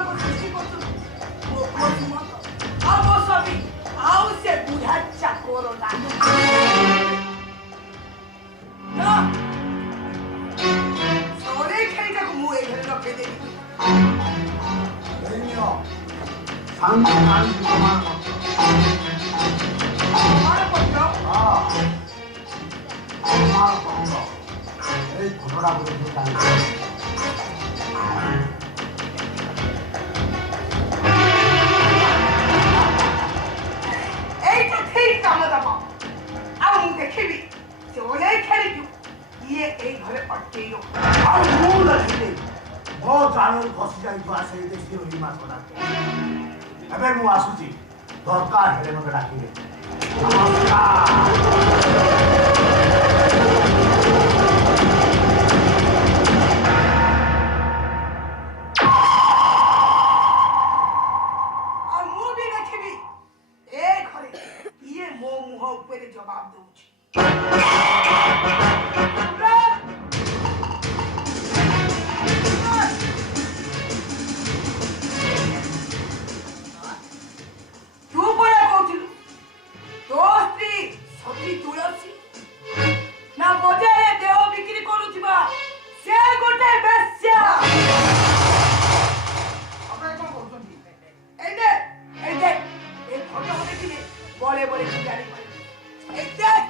को सृष्टि को वो कोई मत अब वो सभी आओ से बुढ़ा चाकोरो ना ना सोरे खेल का मुँह एक घर रखे दे नहीं सांगे नाल कुमार पत्र हाँ कुमार पत्र এই ঘটনা বলে জানি এইটা ঠিক কাম দাও আর মু দেখিবি চলে খেলিবি ইয়ে এই ঘরে পটকেইলো আর মূল আছে ও জানো খসি যাই তো আসে দেশি রহি মাছ বনাতে এবে মু আসুছি দরকার হেলে মতে ডাকিবে जवाब दूंगी तू बोला कौन तो स्त्री सती तुलसी ना बजारे देह बिक्री करूथिबा से गोटे बेश्या আপনারা কোন করছন্তি এই দে এই ফটো দেখি বলে বলে কি জানি এই দেখ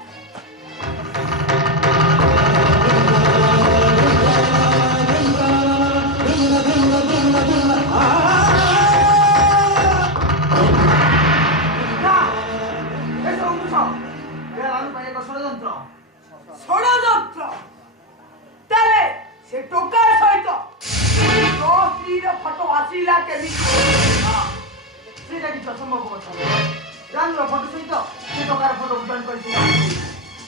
ষড়যন্ত্র তাহলে সে টোকার সহিত তো স্ত্রীর ফটো আসিলা কেমিতি সেটা কি অসম্ভব কথা রানুর ফটো সহিত সে টকার ফটো উঠান করেছিল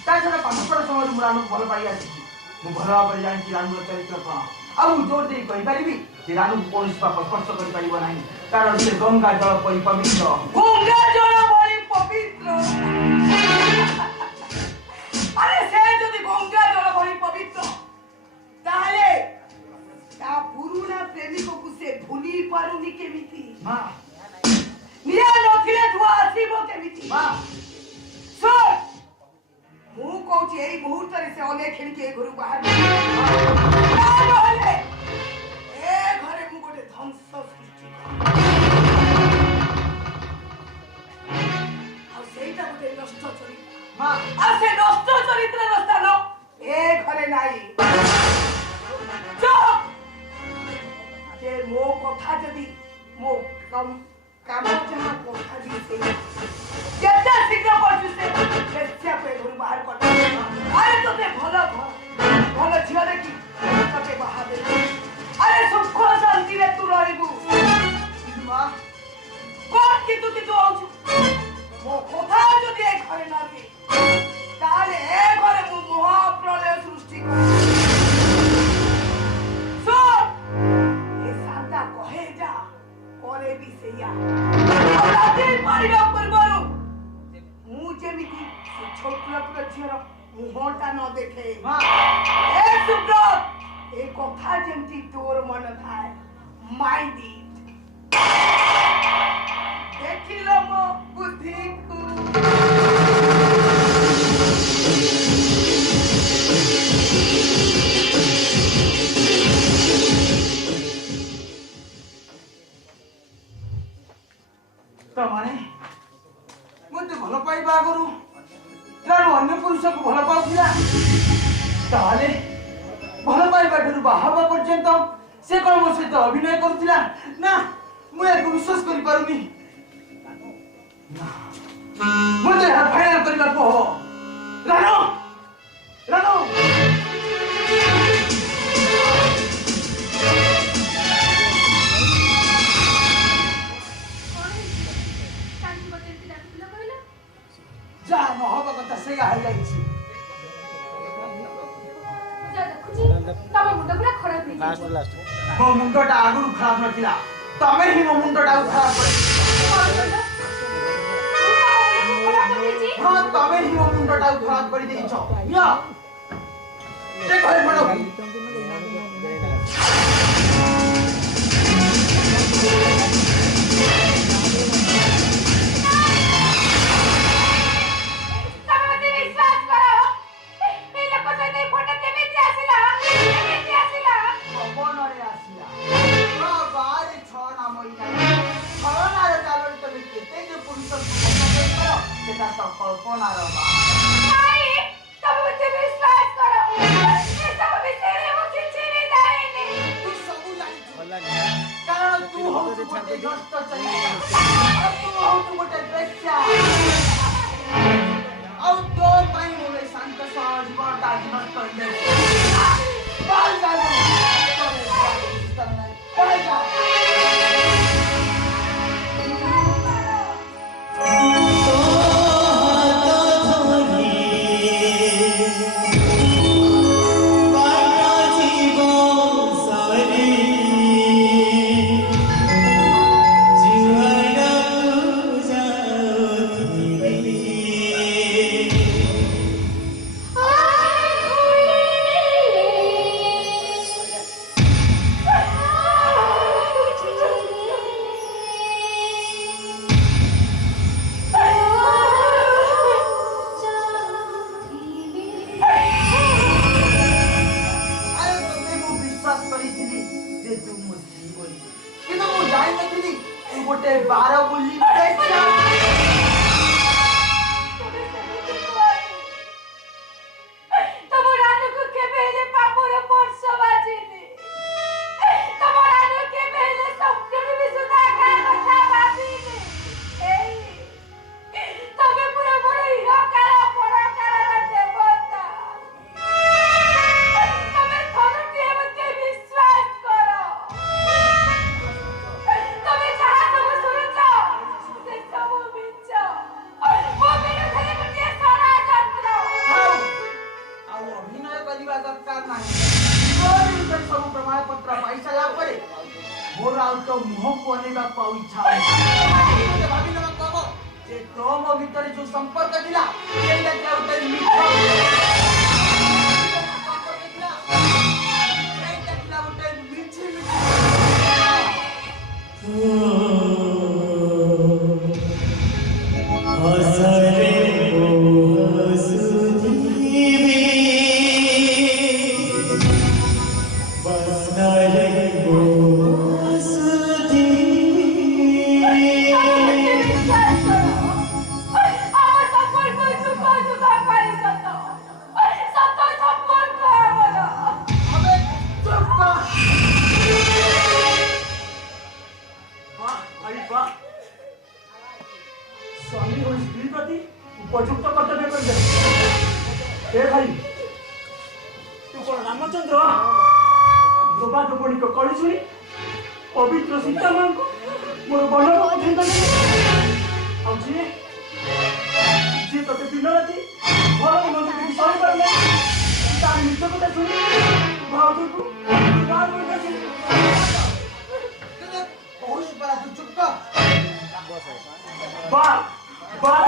তা ছাড়া পাঠ পড়ার সময় ମୁଁ ରାନୁକୁ ଭଲ ପାଇ ଆସିଛି ମୁଁ ଭଲ ଭାବରେ ଜାଣିଛି ରାନୁର ଚରିତ୍ର କ'ଣ ଆଉ ମୁଁ ଜୋର ଦେଇ କହିପାରିବି ଯେ ରାନୁକୁ କୌଣସି ପାପ ସ୍ପର୍ଶ କରିପାରିବ ନାହିଁ କାରଣ ସେ ଗଙ୍ଗା ଜଳ ପରି ପବିତ୍ର ଗଙ୍ଗା ଜଳ ପରି ପବିତ୍ର আরে সে যদি গঙ্গা জল ভরি পবিত্র তাহলে তা পুরুনা প্রেমিকକୁ সে ভুলি পারুনি কেমিতি মা নিয়া নথিলে ধুয়া আসিব কেমিতি মা শোন ମୁଁ କହୁଛି ଏଇ ମୁହୂର୍ତ୍ତରେ ସେ ଅନେକ ଖେଳିକି ଏ ଘରୁ ବାହାରି ନହେଲେ ଏ ଘରେ ମୁଁ ଗୋଟେ ଧ୍ୱଂସ ସୃଷ୍ଟି ଆଉ ସେଇଟା ଗୋଟେ ନଷ୍ଟ ଚରିତ୍ର ମା আর সে নষ্ট চরিত্রের স্থান এ ঘরে নাই যে মো কথা যদি মো কাম যাহা কথা দিছে যেতে শীঘ্র পড়ছি সে বেশ্যা পে ঘর বাহার করতে আরে তোতে ভালো ঝিও দেখি তোকে বাহা দে আরে সুখ শান্তিরে তু রহিবু মা কোন কিন্তু আউছু মো কথা যদি এ ঘরে না দি তাহলে এ ঘরে মু মহাপ্রলয় সৃষ্টি করি শোন এ সান্তা কহে যা করে বি সেইয়া রাতের পারিবা পূর্বরু মু যেমিতি ছোট ছোট ঝিওর মুহটা ন দেখে মা এ সুব্রত এ কথা যেমতি তোর মন থায় মাইন্ডি দেখিল মো বুদ্ধিকু ତ ମାନେ ମୋତେ ଭଲ ପାଇବା ଆଗରୁ ରାଣୁ ଅନ୍ୟ ପୁରୁଷକୁ ଭଲ ପାଉଥିଲା ତାହେଲେ ଭଲ ପାଇବା ଠାରୁ ବାହା ହେବା ପର୍ଯ୍ୟନ୍ତ ସେ କ'ଣ ମୋ ସହିତ ଅଭିନୟ କରୁଥିଲା ନା ମୁଁ ଏହାକୁ ବିଶ୍ୱାସ କରିପାରୁନି ମୋତେ ଏହା ଫାଇନାଲ କରିବାକୁ ହବ ରାଣୁ ରାଣୁ ଯାହା ନହବା କଥା ସେଇଆ ହେଇଯାଇଛି ମୋ ମୁଣ୍ଡଟା ଆଗରୁ ଖରାପ ନଥିଲା ତମେ ହିଁ ମୋ ମୁଣ୍ଡଟାକୁ ଖରାପ କରିଦେଇଛ ହଁ ତମେ ହିଁ ମୋ ମୁଣ୍ଡଟାକୁ ଖରାପ କରିଦେଇଛ ଦେଖ ଏ ଆସିଲା ବାରେ ଛଅନା ମହିଳା ଛଅନାର ଚାଲରେ ତମେ କେତେ ଯେ ପୁରୁଷ ସେଟା ତ କଳ୍ପନାର ଭାଇ ତମେ ମୋତେ ବିଶ୍ୱାସ କର ଏସବୁ ବିଷୟରେ ମୁଁ କିଛି ବି ଜାଣିନି। ତୁ ସବୁ ଜାଣିଛୁ କାରଣ ତୁ ହଉଛୁ ଗୋଟେ ନଷ୍ଟ ଚରିତ୍ର ଆଉ ତୁ ହଉଛୁ ଗୋଟେ ବେଶ୍ୟା ଆଉ ତୋ ପାଇଁ ମୁଁ ଏ ଶାନ୍ତ ସହଜ ଜୀବନଟା ଆଜି ନଷ୍ଟ ହେଇଯାଇଛି। ଗୋଟେ ବାର ବୁଲି ତମ ରାନୁକୁ କେବେ ହେଲେ ପାପର ବର୍ଷ ବାଜିନି। ତମ ରାନୁ କେବେ ହେଲେ ସ୍ୱପ୍ନରେ ବି ସୁଦ୍ଧା କାହା କଥା ଭାବିନି। ତମେ ପୁରା ମୋର ହିରୋ କାଳ ପରକାଳର ଦେବତା। ତମେ ଥରୁଟିଏ ମୋତେ ବିଶ୍ୱାସ କର। ତମେ ଯାହା ସବୁ ଶୁଣୁଛ ସେ ସବୁ ମିଛ। ମୋ ବିରୁଦ୍ଧରେ ଗୋଟିଏ ଷଡ଼ଯନ୍ତ୍ର। ଆଉ ଅଭିନୟ କରିବା ଦରକାର ନାହିଁ। ତୋର ଭିତରେ ସବୁ ପ୍ରମାଣପତ୍ର ପାଇସାରିଲା ପରେ ମୋର ଆଉ ତୋ ମୁହଁକୁ ଅନେଇବାକୁ ଆଉ ଇଚ୍ଛା ହଉନି। ଭାବି ନେବାକୁ ହବ ଯେ ତମ ଭିତରେ ଯୋଉ ସମ୍ପର୍କ ଥିଲା ସେଇଟା କି ଆଉ ଗୋଟେ ମିଛ ସମ୍ପର୍କ ଥିଲା ସେଇଟା ଥିଲା ଗୋଟେ ମିଛି स्वामी और स्त्री प्रति उपयुक्त कर्तव्य कर भाई तू कौन रामचंद्र धोबा धोबणी को कड़ी शुणी पवित्र सीता मां को मोर बन जी ते दिन राति भल मंद देखी सही पार तार निज कथा शुणी भाव को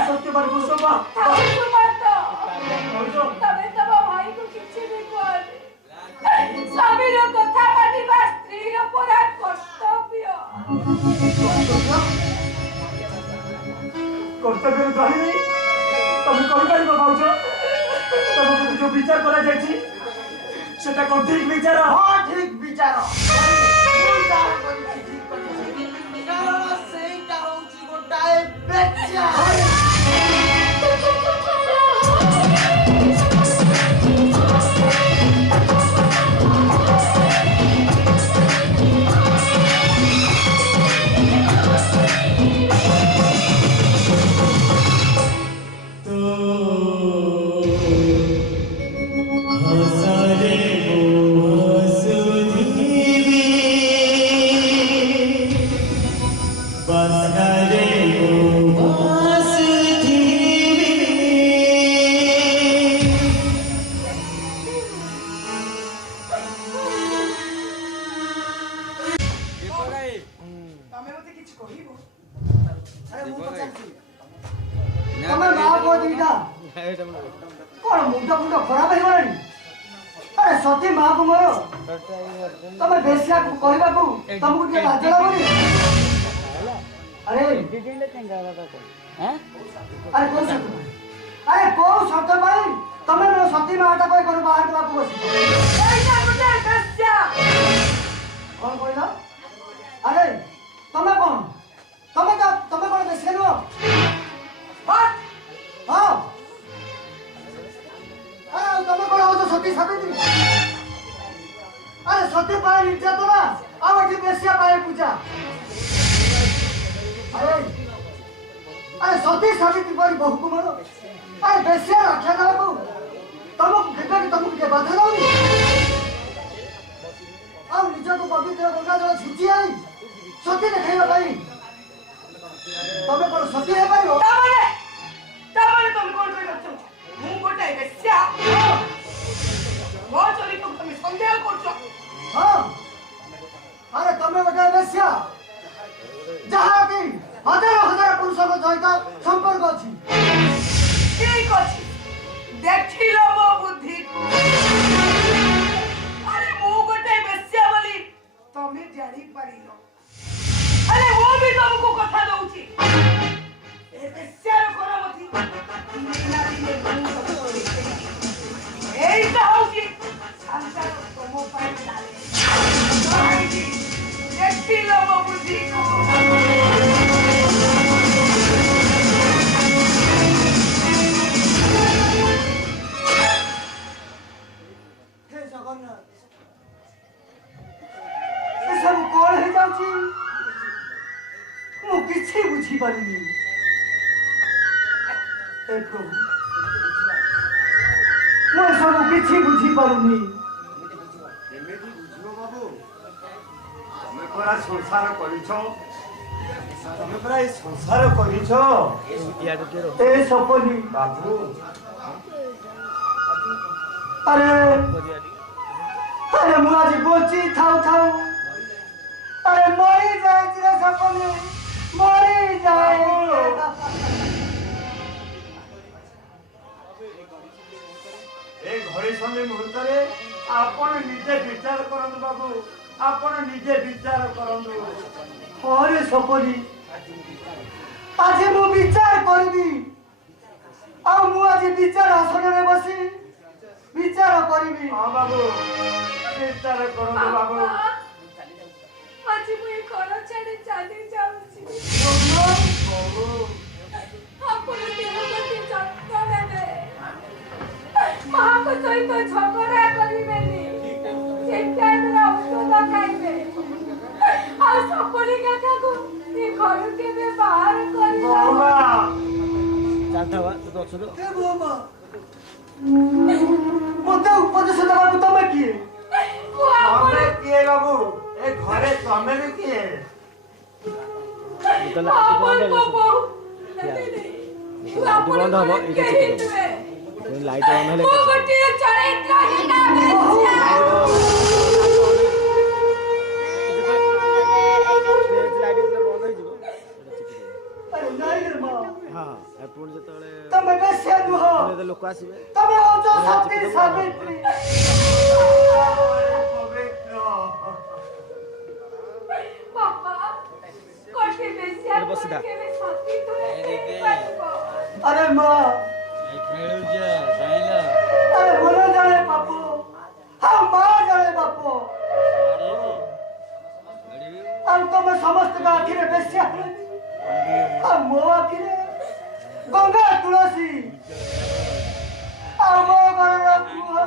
सत्यवान गुस्सा तबे तब भाई को किसी भी कोनी स्वामीर कथा मानिबा स्त्रीर पूरा कर्तव्य कर्तव्य रही नहीं तुम कहीपर भाज तुमको जो विचार करा सेटा कौन ठीक विचार हाँ ठीक विचार कारण सेटा होची गोटाए बेच्चा कौन मुंडा मुंडा खराब है अरे सती माँ को मोर तुम बेसिया कहवा को तुमको के लाज लागोनी अरे अरे कौन शब्द भाई तमे नो सती माँ टा कोई घर बाहर बाबू बसी एटा मुझे बेसिया कौन कहला अरे तमे कौन तमे कौन बेसिया नुह बस हाँ अरे तमे कौन हो सती सावित्री अरे सती पाए निर्यातना अब एठी बेसिया पाए पूजा अरे सती सावित्री परी बहु कुमार अरे बेसिया रक्षा देवाकू तुमको केतकी तुमको के बाधा दउनी अब निजको पवित्र गंगा जल छिची आई सती देखाइबा पाई तमे कोन सती हे पाइबो तामरे तुम कौन कहि रखছো मु गोटे बेस्या मो चोरी को तुम संदेह करছো हां अरे तमे गोटे बेस्या जहाँ की हजार पुरुषों सहित संपर्क अच्छी ठीक अछि देखिलो मो बुद्धि अरे मु गोटे बेस्या बोली तमे जानी पारिलो अरे वो भी तुमको कथा दउची ए बेस्या रो करामती मीना दिने मु सब छोड़ी एई तो होची संसार तमो पाई डाले देखिलो मो बुद्धि सब कौन है जाउची मु किछि बुझी पारिनी ए प्रभु मु सब किछि बुझी पारुनी एमेदी बुझियो बाबू तमे कोरा संसार करिछो तमे कोरा ए संसार करिछो ए सपनी बाबू अरे अरे मु आज बोची थाउ थाउ अरे मरी जाए रे सपनी मरी जाए ए घड़ी समय मुहूर्त रे आपण निजे विचार करंतु बाबू आपण निजे विचार करंतु अरे सपनी आज मु विचार करबी आ मु आज विचार आसन रे बसी विचार करबी हां बाबू विचार करंतु बाबू आज मुझे घर छाड़ी चली जाऊँ बाबू ଆପଣ ଦେହ ପ୍ରତି ଯତ୍ନ ନେବେ ମାଆଙ୍କ ସହିତ ଝଗଡ଼ା କରିବେନି ଠିକ୍ ଟାଇମରେ ଔଷଧ ଖାଇବେ ଆଉ ସପନି କାକାକୁ ଏ ଘରୁ କେବେ ବାହାର କରିବେ के बोमा मते उपदेश देबाकू तमे किए ମୁଁ ଆପଣ तमे किए बाबू ए घरे तमे भी किए ଆପଣଙ୍କ ବୋଉ ତୁ ଆପଣ କେହି ନୁହେଁ लाइट ऑन है ମୁଁ ଗୋଟିଏ ଚରିତ୍ରହୀନ ବେଶ୍ୟା अरे नहीं रे मां हां एपुण जतले तमे बेसिया दुह लोक आसीबे तमे हो सती सावित्री पवित्र बाबा कोठी बेश्या अरे बस इधर। केବେ ସତୀ ତୁମେ अरे मां अरे बोलो जाने बापू हम मां जाने बापू हम तमे समस्त का आखिरे बेसिया हम मो आखिरे गंगा तुलसी हम मो गण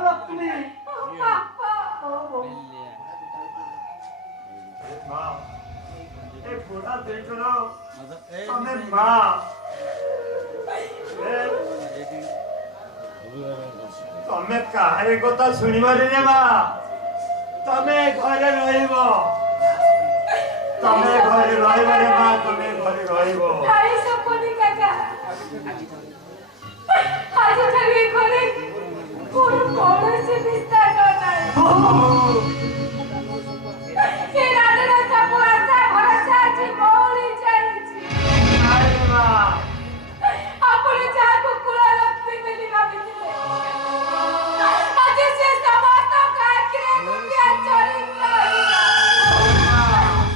लक्ष्मी बाबा मां ए बुढ़ा देखो तमे मां तमे काहे कथा सुनिबारे रे मां तमे घरे रहिबो तमे घरे रहिबो रे मां तमे घरे रहिबो আরে সপনি কাকা আজ থেকে ঘরে কোনো কৌশল বিস্তার নাই এ রাধনা সব আশা ভরসা আছে মৌলি যাইছি আরে মাं আপনি যাহাকে কুল লক্ষ্মী বলি ভাবিଥିଲେ আজ সে সমস্ত কাকিরে দুনিয়া চরিত্র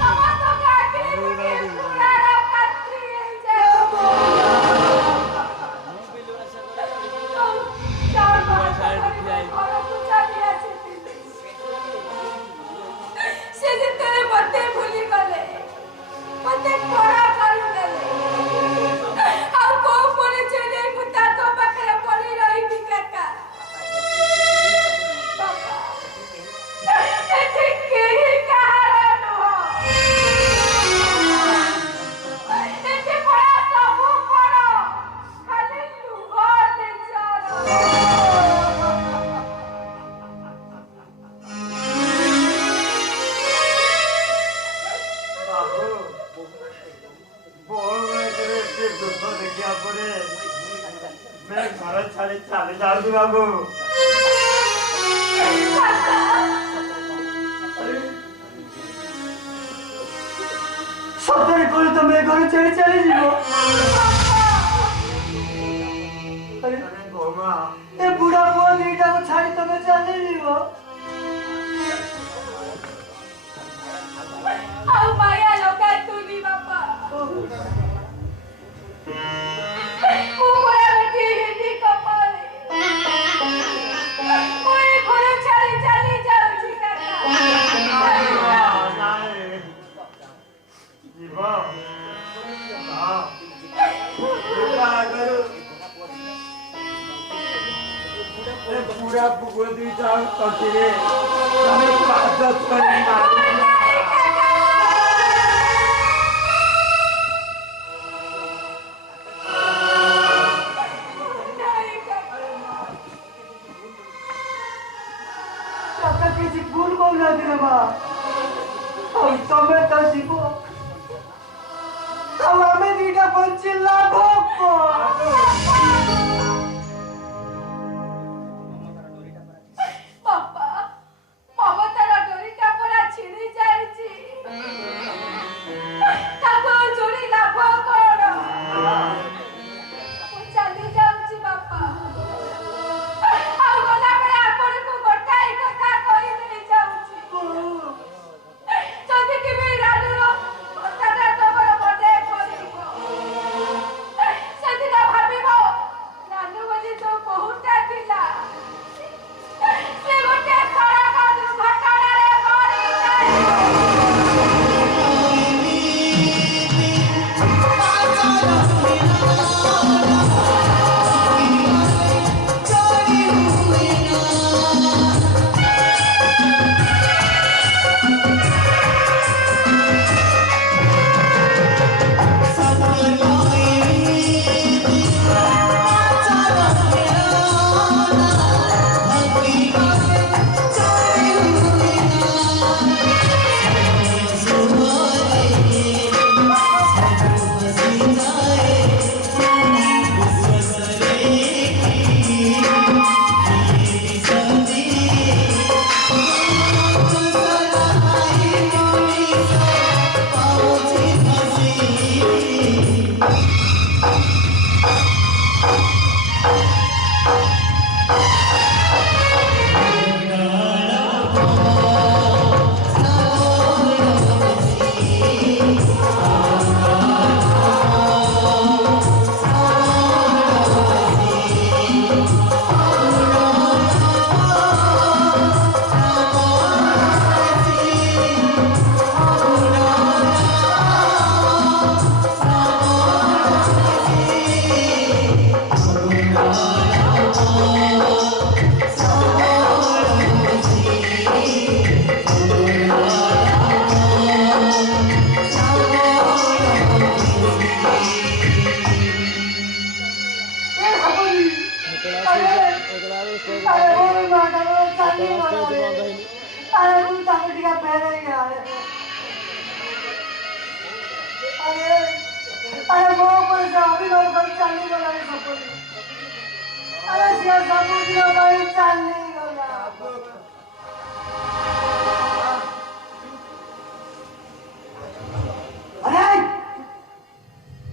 সমস্ত কাকিরে দুনিয়া পুরার পাত্রী হয়ে যায় চার মাস ঘরକୁ ଚାଲି ଆସିଥିଲି ଦୁଃଖ ଦେଖିବା ପରେ मैं घर छाड़ी चली जाऊँ बाबू। सତରେ कोई तो मैं घर छाड़ी चली जीवो अरे गोमा ए बुढ़ा पुआ दीटा को छाड़ी तमे चली जीवो ଆଉ ମାୟା ଲଗାନ୍ତୁନି ବାପା ମୁଁ ପରା ଗୋଟିଏ ହିନ୍ଦୀ କପାଳି ମୁଁ ଏ ଘର ଛାଡ଼ି ଚାଲି ଯାଉଛି କାକା पूरा पुगोदी जाओ तकिरे हमें आदत करना भूल बोला दिले बा और तमे तो जीवो अब हमें दीटा बंची लाभो को ବାପା ମମତାର ଡୋରିଟା ପରା ଛିଡ଼ି ଯାଇଛି ତାକୁ ଯୋଡ଼ି ଲାଭ କଣ ମୁଁ ଚାଲି ଯାଉଛି ବାପା ଆଉ ଗଲାବେଳେ ଆପଣଙ୍କୁ ଗୋଟାଏ କଥା କହିଦେଇ ଯାଉଛି ଯଦି କେବେ ରାନୁର କଥାଟା ତମର ମନେ ପଡ଼ିବ ସେଦିନ ଭାବିବ ରାନୁ ବୋଲି ଯୋଉ ବୋହୂଟା ଥିଲା ସେ ଗୋଟେ ସଡ଼କ ଦୁର୍ଘଟଣାରେ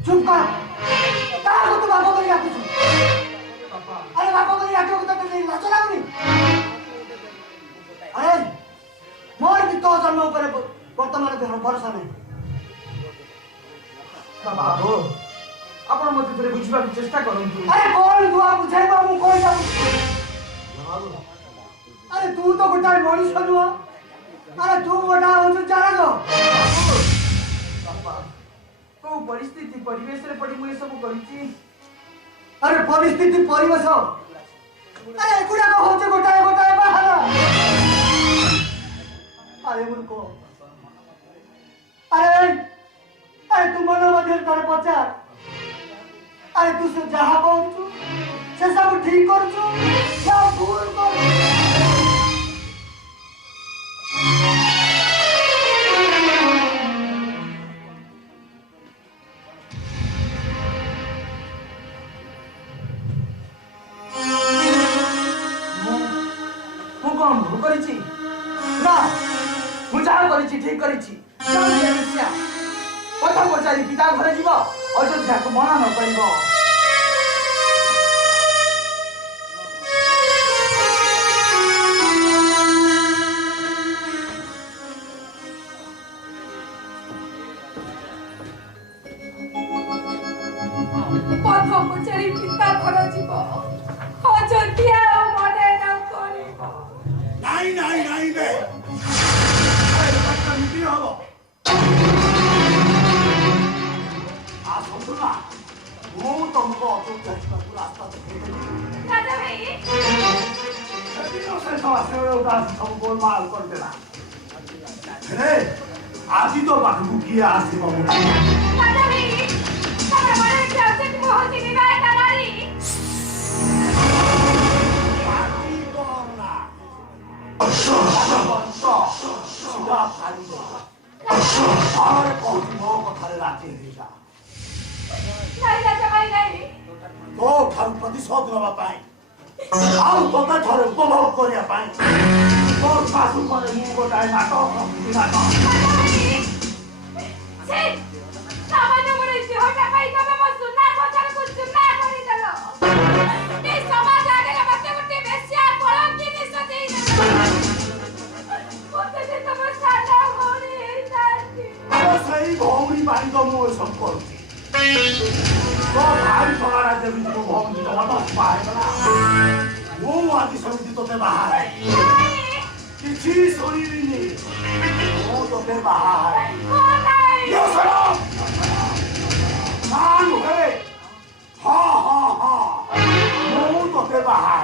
चुप कर काहे को बाबा को याद कुछ अरे बाबा को याद को तो नहीं लाचो लागनी अरे मोर भी तो जन्म ऊपर वर्तमान में भरोसा नहीं बाबू आपण मते थरे बुझिबा की चेष्टा करंतु अरे कोन दुआ बुझाइबा मु कोन जाऊ अरे तू तो गोटा मनीष नुआ अरे तू गोटा हो जाना गो को परिस्थिति परिवेश रे पड़ी मुई सब करिछि अरे परिस्थिति परिवेश अरे एकुडा को होचे गोटाए गोटाए बाहर अरे मुर्को अरे अरे तू मन मध्य तोरे पचार अरे तू से जहा कहू से सब ठीक करछु या भूल कर ଅଛି କଥା ପଚାରି ପିତା ଘରେ ଯିବ ଅଯୋଧ୍ୟାକୁ ମନା ନ କରିବ। ପଥ ପଚାରି ପିତା ଘର ଯିବ ଅଯୋଧ୍ୟା ମନେ ନ କରିବ। ନାଇଁ ନାଇଁ ନାଇଁ ବେ କେମିତି ହବ? ଆସନ୍ତୁ ନା ମୁଁ ତମକୁ ଅଯୋଧ୍ୟା ଯିବାକୁ ରାସ୍ତା ଦେଖେଇଦେବି। ରାଜା ଭାଇ ସେଦିନ ସେ ସବୁ ଗୋଳମାଳ କରିଦେଲା। ହେଲେ ଆଜି ତ ପାଖକୁ କିଏ ଆସିବ? ରାଜା ଭାଇ ତମେ ମନେ ଚାହୁଁଛନ୍ତି ମୁଁ ହଉଛି ବିବାହିତ ନାରୀ। ମୋ କଥାରେ ରାଜି ହେଇଯା। ନାଇଁ ରାଜା ଭାଇ ନାଇଁ। ତୋ ଠାରୁ ପ୍ରତିଶୋଧ ନେବା ପାଇଁ ଆଉ ତୋତେ ଥରେ ଉପଭୋଗ କରିବା ପାଇଁ ତୋ ଶାଶୁ ପରେ ମୁଁ ଗୋଟାଏ ନାଟକ ସାମାନ୍ୟ ମୋର ଝିଅଟା ପାଇଁ ତମେ ମୋ ସୁନା ପଥରକୁ ଚୂନା କରିଦେଲ। ଏ ସମାଜ ଆଗରେ ମତେ ଗୋଟେ ବେଶ୍ୟା କଳଙ୍କିନୀ ସଜେଇଦେଲ। ମତେ ଯେ ତମ ସାନ ଭଉଣୀ ହେଇଥାନ୍ତି। ସେଇ ଭଉଣୀ ପାଇଁ ତ ମୁଁ ଏସବୁ କରୁଛି। ତୋ ଭାଇ ଛଡା ଯେମିତି ମୋ ଭଉଣୀ ବାହା ହେଇଗଲା ମୁଁ ଆଜି ସେମିତି ତୋତେ ବାହା କିଛି ଶୁଣିବିନି। ମୁଁ ତୋତେ ବାହା ମୁଁ ତୋତେ ବାହା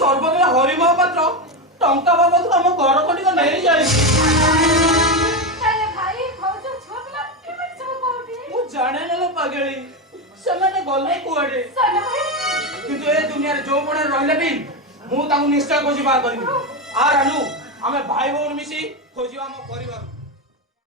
सर्वदा हरि महापात्र टंका बाबद हम घर खंडिक नहीं जाए जाने ना पागेली से गले कुआडे किंतु ए दुनिया रे जो बड़े रहले भी मु ताकू निश्चय खोजी बाहर करबी आ रानू हमें भाई भौन मिसी खोजिबा हम परिवार